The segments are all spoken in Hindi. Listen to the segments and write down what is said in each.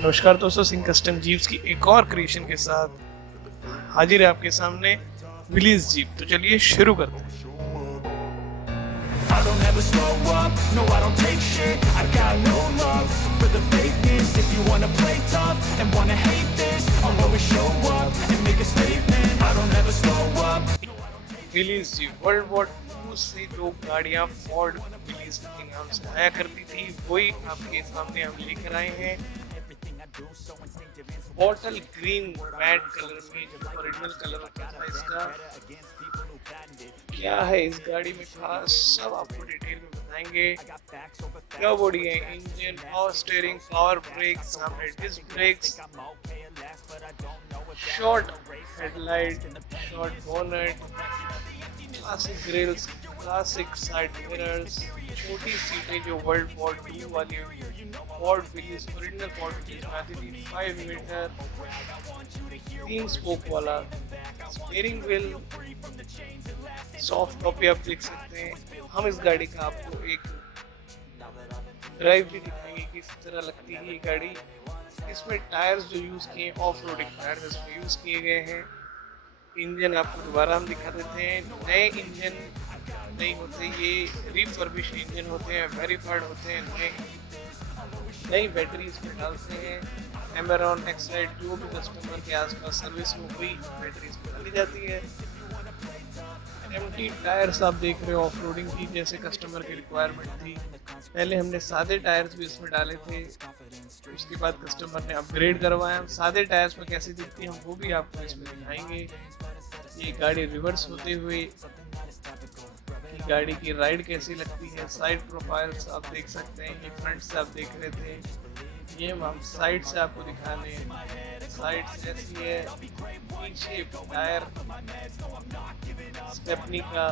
नमस्कार दोस्तों, सिंह कस्टम जीप्स की एक और क्रिएशन के साथ हाजिर है आपके सामने विलीज जीप। तो चलिए शुरू करते हैं। I don't ever slow up, no I don't take shit. I got no love for the fakeness. If you wanna play tough and wanna hate this, I'll always show up and make a statement. I don't ever slow up. Willys jeep world war 2 से जो गाड़ियां फोर्ड विलीज के नाम से आया करती थी, वही आपके सामने हम लेकर आए हैं। बॉटल ग्रीन मैट कलर में, जो ओरिजिनल कलर होता था इसका। क्या है इस गाड़ी में खास, सब आपको डिटेल में बताएंगे। क्या बॉडी है, engine, power steering, power brake, सामने disc brakes, short headlight, short bonnet, classic grills, classic side mirrors, छोटी सीटें जो वर्ल्ड वॉर 2 वाली Ford Willys original Ford Willys में आती थी, 5 मीटर, 3 स्पोक वाला स्टीयरिंग व्हील। सॉफ्ट कॉपी आप देख सकते हैं। हम इस गाड़ी का आपको एक ड्राइव भी दिखाएंगे किस तरह लगती है ये गाड़ी। इसमें टायर्स जो यूज किए, ऑफ रोडिंग टायर्स इसमें यूज किए गए हैं। इंजन आपको दोबारा हम दिखा देते हैं। नए इंजन नहीं होते, ये रिफर्बिश इंजन होते हैं, वेरीफाइड होते हैं, नई बैटरी इसमें डालते हैं। एमेरॉन एक्साइड जो भी कस्टमर के आसपास सर्विस में हुई बैटरी इसमें डाली जाती है। एम्प्टी टायर्स आप देख रहे हो ऑफ रोडिंग की, जैसे कस्टमर की रिक्वायरमेंट थी। पहले हमने सादे टायर्स भी इसमें डाले थे, उसके बाद कस्टमर ने अपग्रेड करवाया। हम सादे टायर्स में कैसी दिखती है हम वो भी आपको इसमें दिखाएंगे। ये गाड़ी रिवर्स होते हुए गाड़ी की राइड कैसी लगती है। साइड प्रोफाइल्स आप देख सकते हैं, ये फ्रंट से आप देख रहे थे, ये हम साइड से आपको दिखा रहे हैं। साइड से ऐसी है, पीछे टायर स्टेपनी का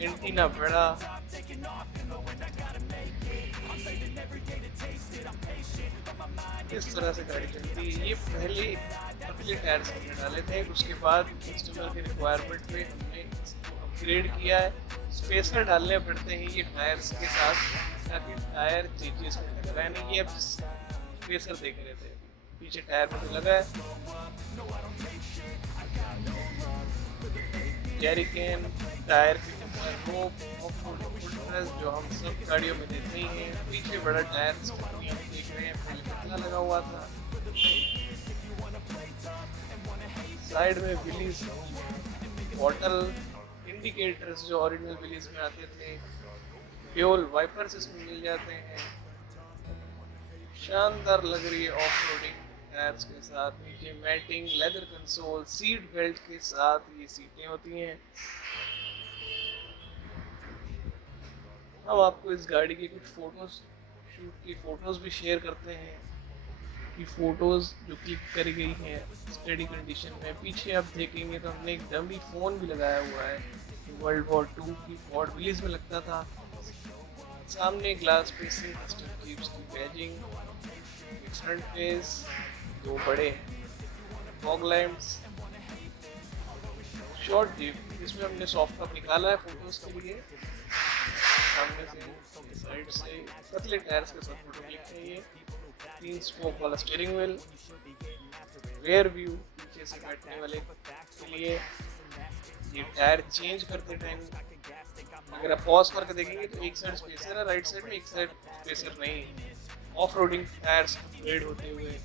एंटीना बड़ा। इस तरह से गाड़ी चलती है। ये पहले पतले टायर्स हमने डाले थे, उसके बाद कस्टमर की रिक्वायरमेंट पे हमने अपग्रेड किया है। स्पेसर डालने पड़ते हैं ये टायर्स के साथ, ताकि टायर चेंजेस में टकराए नहीं। ये अब स्पेसर देख रहे थे, पीछे टायर में तो लगा है। जेरी कैन, टायर के ऊपर रोप, जो हम सब गाड़ियों में देते ही हैं। पीछे बड़ा टायर हम देख रहे हैं, पहले पतला लगा हुआ था। साइड में विलीज बॉटल, इंडिकेटर्स जो ओरिजिनल विलीज में आते थे, फ्यूल वाइपर्स इसमें मिल जाते हैं। शानदार लग रही है ऑफ रोडिंग टायर्स के साथ। नीचे matting, leather console, seat belt के साथ ये सीटें होती हैं। हम आपको इस गाड़ी की कुछ फोटोज, शूट की फोटोज भी शेयर करते हैं कि फोटोज जो क्लिक करी गई हैं स्टडी कंडीशन में। पीछे आप देखेंगे तो हमने एक डमी फोन भी लगाया हुआ है, वर्ल्ड वॉर 2 की फोर्ड विलीज में लगता था। सामने ग्लास पे सिंह कस्टम जीप्स की बैजिंग, फ्रंट फेस, 2 बड़े फॉग लैंप्स, शॉर्ट जीप जिसमें हमने सॉफ्ट कप निकाला है फोटोज के लिए। सामने से साइड से पतले टायर्स के साथ फोटो क्लिक है। ये 3 स्पोक वाला स्टीयरिंग व्हील, रेयर व्यू पीछे से बैठने वाले के लिए। ये टायर चेंज करते टाइम अगर आप पॉज करके देखेंगे तो एक साइड स्पेसर है राइट साइड में, एक साइड स्पेसर नहीं है। ऑफ रोडिंग टायर्स अपग्रेड होते हुए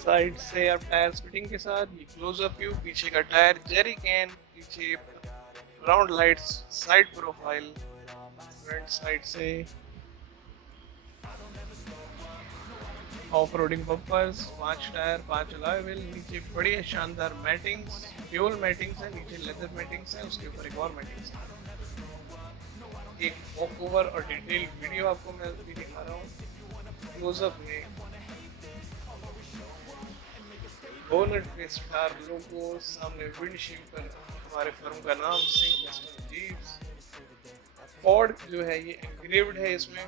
साइड से आप टायर फिटिंग के साथ। ये क्लोजअप व्यू, पीछे का टायर, जेरी कैन, पीछे round lights, side profile, front side से off roading bumpers, 5 tyre, 5 alloy wheel. नीचे बड़ी शानदार मैटिंग्स, फ्यूल मैटिंग्स है, नीचे लेदर मैटिंग्स है, उसके ऊपर एक और मैटिंग्स है। एक वॉक ओवर और डिटेल वीडियो आपको मैं भी दिखा रहा हूँ। क्लोजअप में बोनट पे स्टार लोगो, सामने विंडशील्ड पर हमारे फर्म का नाम सिंह कस्टम जीप्स। फोर्ड जो है ये एंग्रेव्ड है इसमें।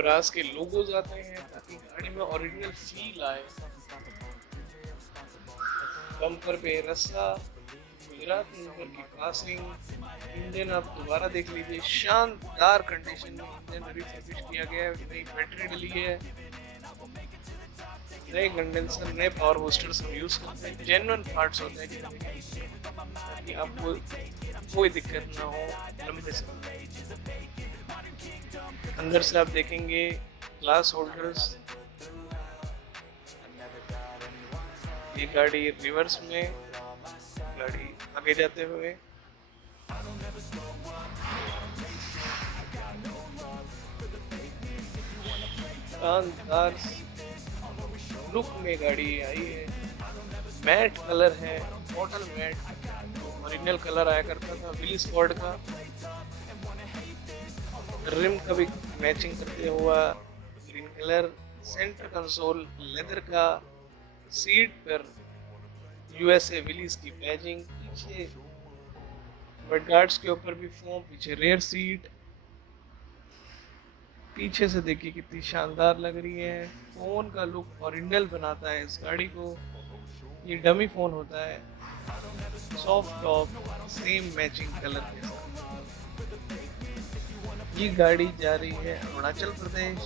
ब्रास के लोगोज आते हैं ताकि गाड़ी में ओरिजिनल फील आए। बम्पर पे रस्सा, गुजरात नंबर की पासिंग। इंजन आप दोबारा देख लीजिए, शानदार कंडीशन में इंजन रिफर्बिश किया गया है, नई बैटरी डली है, नए कंडेंसर, नए पावर बूस्टर्स हम यूज करते हैं, जेन्युइन पार्ट्स होते हैं ताकि आपको कोई दिक्कत ना हो लंबे समय। अंदर से आप देखेंगे ग्लास होल्डर्स। ये गाड़ी रिवर्स में, गाड़ी आगे जाते हुए, शानदार लुक में गाड़ी आई है। मैट कलर है, बॉटल मैट, ओरिजिनल कलर आया करता था विलिस फोर्ड का। रिम का भी मैचिंग करते हुआ green colour. Centre console leather का, सीट पर यूएसए विलीज की बैजिंग, पीछे गार्ड्स के ऊपर भी फोम, पीछे रेयर सीट। पीछे से देखिए कितनी शानदार लग रही है। फोन का लुक ओरिजिनल बनाता है इस गाड़ी को। ये डमी फोन होता है, soft top, same matching colour के साथ। ये गाड़ी जा रही है अरुणाचल प्रदेश।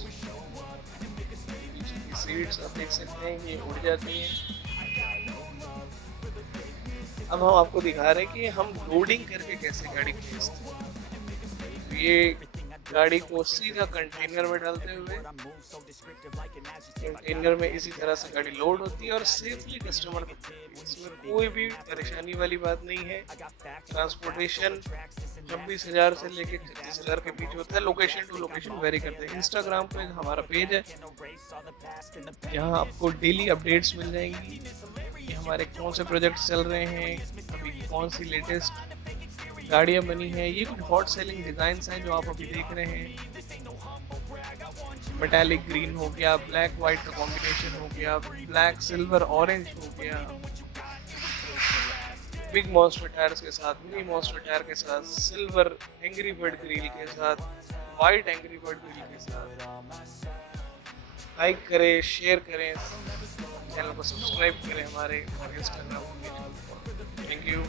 पीछे की सीट्स आप देख सकते हैं ये उड़ जाती हैं। अब हम आपको दिखा रहे हैं कि हम लोडिंग करके कैसे गाड़ी को भेजते हैं। ये गाड़ी को सीधा कंटेनर में डालते हुए, कंटेनर में इसी तरह से गाड़ी लोड होती है और सेफली कस्टमर को, इसमें कोई भी परेशानी वाली बात नहीं है। ट्रांसपोर्टेशन 26,000 से लेके 36,000 के बीच होता है, लोकेशन टू लोकेशन वेरी करते हैं। इंस्टाग्राम पे हमारा पेज है, यहाँ आपको डेली अपडेट्स मिल जाएंगी कि हमारे कौन से प्रोजेक्ट चल रहे हैं, अभी कौन सी लेटेस्ट गाड़ियाँ बनी हैं। ये कुछ हॉट सेलिंग डिजाइन्स हैं जो आप अभी देख रहे हैं। मेटालिक ग्रीन हो गया, ब्लैक वाइट का कॉम्बिनेशन हो गया, ब्लैक सिल्वर ऑरेंज हो गया, बिग मॉन्स्टर टायर्स के साथ, मिनी मॉन्स्टर टायर के साथ, सिल्वर एंग्री बर्ड ग्रिल के साथ, वाइट एंग्री बर्ड ग्रिल के साथ। लाइक करें, शेयर करें, चैनल को सब्सक्राइब करें हमारे इंस्टाग्राम पेज को। Thank you.